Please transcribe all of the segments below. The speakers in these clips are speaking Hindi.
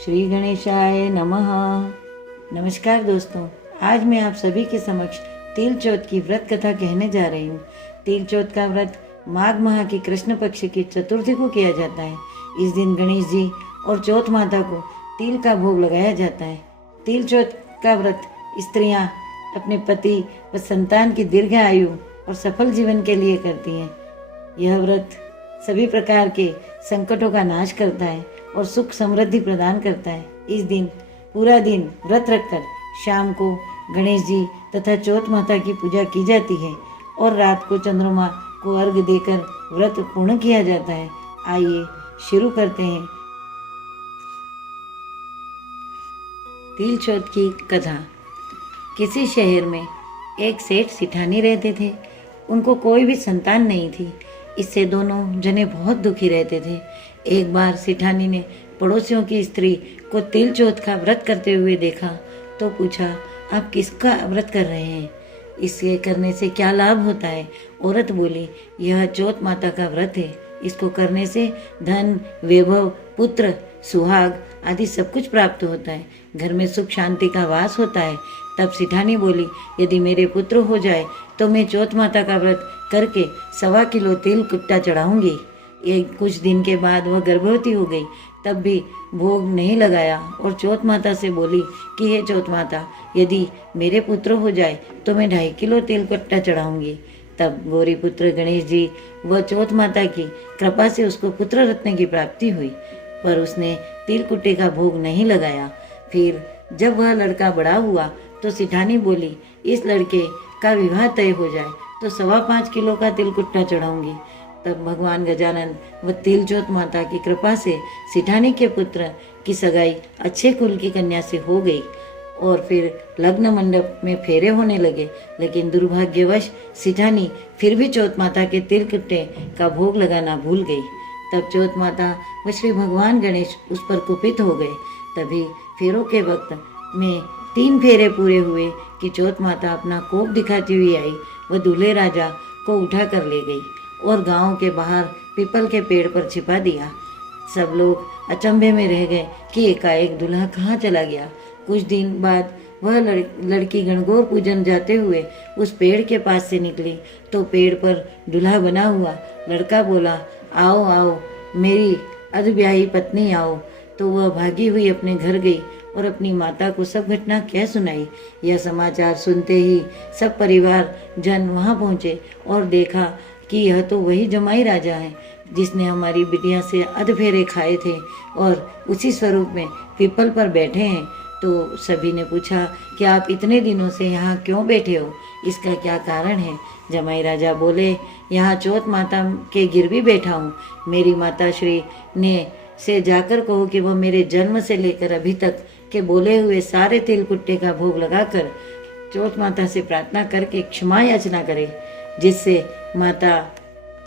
श्री गणेशाय नमः। नमस्कार दोस्तों, आज मैं आप सभी के समक्ष तिल चौथ की व्रत कथा कहने जा रही हूँ। तिल चौथ का व्रत माघ माह की कृष्ण पक्ष की चतुर्थी को किया जाता है। इस दिन गणेश जी और चौथ माता को तिल का भोग लगाया जाता है। तिल चौथ का व्रत स्त्रियां अपने पति व संतान की दीर्घ आयु और सफल जीवन के लिए करती हैं। यह व्रत सभी प्रकार के संकटों का नाश करता है और सुख समृद्धि प्रदान करता है। इस दिन पूरा दिन व्रत रखकर शाम को गणेश जी तथा चौथ माता की पूजा की जाती है और रात को चंद्रमा को अर्घ्य देकर व्रत पूर्ण किया जाता है। आइए शुरू करते हैं तिल चौथ की कथा। किसी शहर में एक सेठ सिठानी रहते थे। उनको कोई भी संतान नहीं थी। इससे दोनों जने बहुत दुखी रहते थे। एक बार सिठानी ने पड़ोसियों की स्त्री को तिल चौथ का व्रत करते हुए देखा तो पूछा, आप किसका व्रत कर रहे हैं? इसके करने से क्या लाभ होता है? औरत बोली, यह चौथ माता का व्रत है। इसको करने से धन, वैभव, पुत्र, सुहाग आदि सब कुछ प्राप्त होता है। घर में सुख शांति का वास होता है। तब सिठानी बोली, यदि मेरे पुत्र हो जाए तो मैं चौथ माता का व्रत करके 1.25 किलो तिल कुट्टा चढ़ाऊंगी। एक कुछ दिन के बाद वह गर्भवती हो गई। तब भी भोग नहीं लगाया और चौथ माता से बोली कि हे चौथ माता, यदि मेरे पुत्र हो जाए तो मैं 2.5 किलो तिल कुट्टा चढ़ाऊंगी। तब गौरी पुत्र गणेश जी व चौथ माता की कृपा से उसको पुत्र रत्न की प्राप्ति हुई, पर उसने तिल कुट्टे का भोग नहीं लगाया। फिर जब वह लड़का बड़ा हुआ तो सिठानी बोली, इस लड़के का विवाह तय हो जाए तो 5.25 किलो का तिल कुट्टा चढ़ाऊंगी। तब भगवान गजानन व तिल चौथ माता की कृपा से सिठानी के पुत्र की सगाई अच्छे कुल की कन्या से हो गई और फिर लग्न मंडप में फेरे होने लगे। लेकिन दुर्भाग्यवश सिठानी फिर भी चौथ माता के तिल कुट्टे का भोग लगाना भूल गई। तब चौथ माता व श्री भगवान गणेश उस पर कुपित हो गए। तभी फेरों के वक्त में 3 फेरे पूरे हुए कि चौथ माता अपना कोप दिखाती हुई आई व दूल्हे राजा को उठा कर ले गई और गांव के बाहर पीपल के पेड़ पर छिपा दिया। सब लोग अचंभे में रह गए कि एकाएक दूल्हा कहाँ चला गया। कुछ दिन बाद वह लड़की गणगौर पूजन जाते हुए उस पेड़ के पास से निकली तो पेड़ पर दूल्हा बना हुआ लड़का बोला, आओ आओ मेरी अधब्याही पत्नी आओ। तो वह भागी हुई अपने घर गई और अपनी माता को सब घटना कह सुनाई। यह समाचार सुनते ही सब परिवार जन वहां पहुंचे और देखा कि यह तो वही जमाई राजा है जिसने हमारी बिटिया से अध फेरे खाए थे और उसी स्वरूप में पीपल पर बैठे हैं। तो सभी ने पूछा कि आप इतने दिनों से यहाँ क्यों बैठे हो, इसका क्या कारण है? जमाई राजा बोले, यहाँ चौथ माता के गिरवी बैठा हूँ। मेरी माता श्री ने से जाकर कहो कि वह मेरे जन्म से लेकर अभी तक के बोले हुए सारे तिल कुट्टे का भोग लगाकर चौथ माता से प्रार्थना करके क्षमा याचना करे, जिससे माता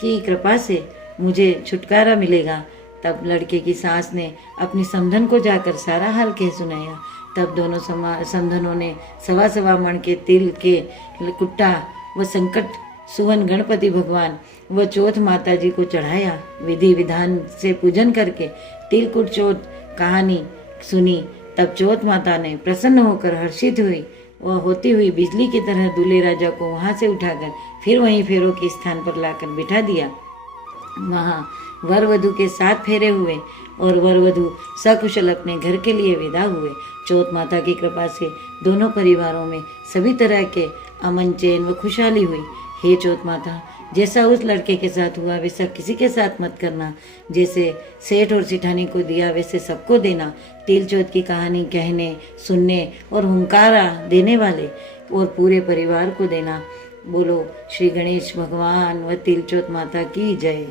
की कृपा से मुझे छुटकारा मिलेगा। तब लड़के की सास ने अपनी समधन को जाकर सारा हाल कह सुनाया। तब दोनों समधनों ने 1.25 मण के तिल के कुट्टा व संकट सुवन गणपति भगवान व चौथ माता जी को चढ़ाया। विधि विधान से पूजन करके तिलकुट चौथ कहानी सुनी। तब चौथ माता ने प्रसन्न होकर हर्षित हुई वह होती हुई बिजली की तरह दूल्हे राजा को वहां से उठाकर फिर वहीं फेरों के स्थान पर लाकर बिठा दिया। वहां वर वधु के 7 फेरे हुए और वर वधु सकुशल अपने घर के लिए विदा हुए। चौथ माता की कृपा से दोनों परिवारों में सभी तरह के अमन, चैन व खुशहाली हुई। हे चौथ माता, जैसा उस लड़के के साथ हुआ वैसा किसी के साथ मत करना। जैसे सेठ और सिठानी को दिया वैसे सबको देना। तिल चौथ की कहानी कहने, सुनने और हुंकारा देने वाले और पूरे परिवार को देना। बोलो श्री गणेश भगवान व तिल चौथ माता की जय।